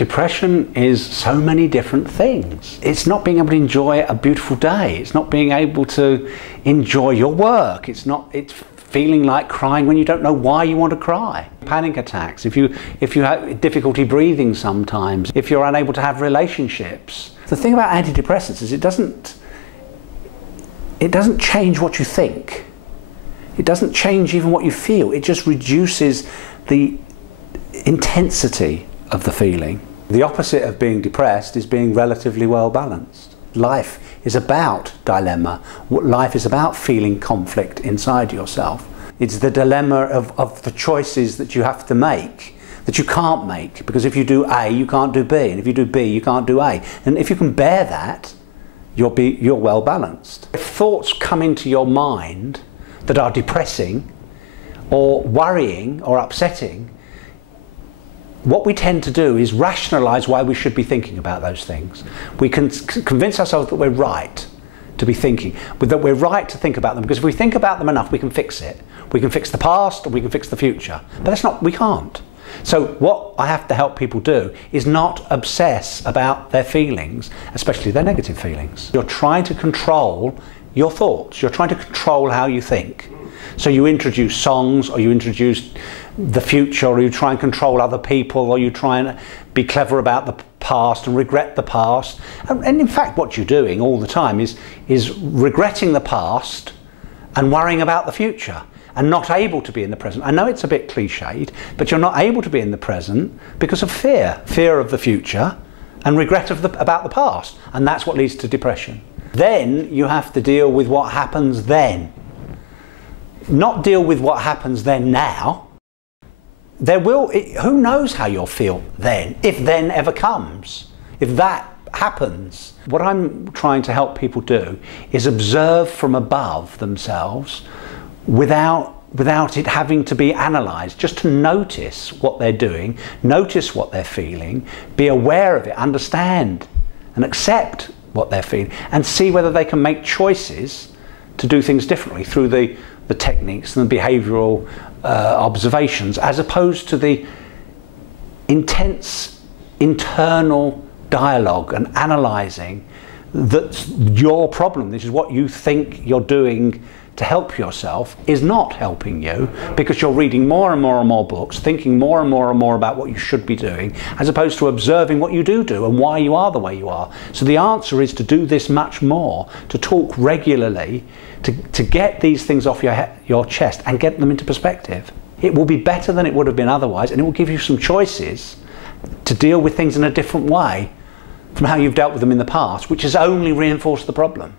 Depression is so many different things. It's not being able to enjoy a beautiful day. It's not being able to enjoy your work. It's feeling like crying when you don't know why you want to cry. Panic attacks, if you have difficulty breathing sometimes, if you're unable to have relationships. The thing about antidepressants is it doesn't change what you think. It doesn't change even what you feel. It just reduces the intensity of the feeling. The opposite of being depressed is being relatively well balanced. Life is about dilemma. Life is about feeling conflict inside yourself. It's the dilemma of the choices that you have to make, that you can't make, because if you do A, you can't do B, and if you do B, you can't do A. And if you can bear that, you're well balanced. If thoughts come into your mind that are depressing or worrying or upsetting, what we tend to do is rationalise why we should be thinking about those things. We can convince ourselves that we're right to be thinking, that we're right to think about them, because if we think about them enough, we can fix it. We can fix the past, or we can fix the future. But we can't. So what I have to help people do is not obsess about their feelings, especially their negative feelings. You're trying to control your thoughts. You're trying to control how you think. So you introduce songs, or you introduce the future, or you try and control other people, or you try and be clever about the past and regret the past. And in fact, what you're doing all the time is regretting the past and worrying about the future and not able to be in the present. I know it's a bit cliched, but you're not able to be in the present because of fear of the future and regret about the past. And that's what leads to depression. Then you have to deal with what happens then. Not deal with what happens then now. Who knows how you'll feel then, if then ever comes, if that happens. What I'm trying to help people do is observe from above themselves without it having to be analysed, just to notice what they're doing, notice what they're feeling, be aware of it, understand and accept what they're feeling, and see whether they can make choices to do things differently through the techniques and the behavioural observations, as opposed to the intense internal dialogue and analysing that's your problem. This is what you think you're doing to help yourself is not helping you, because you're reading more and more and more books, thinking more and more and more about what you should be doing, as opposed to observing what you do and why you are the way you are. So the answer is to do this much more, to talk regularly, to get these things off your chest and get them into perspective. It will be better than it would have been otherwise, and it will give you some choices to deal with things in a different way from how you've dealt with them in the past, which has only reinforced the problem.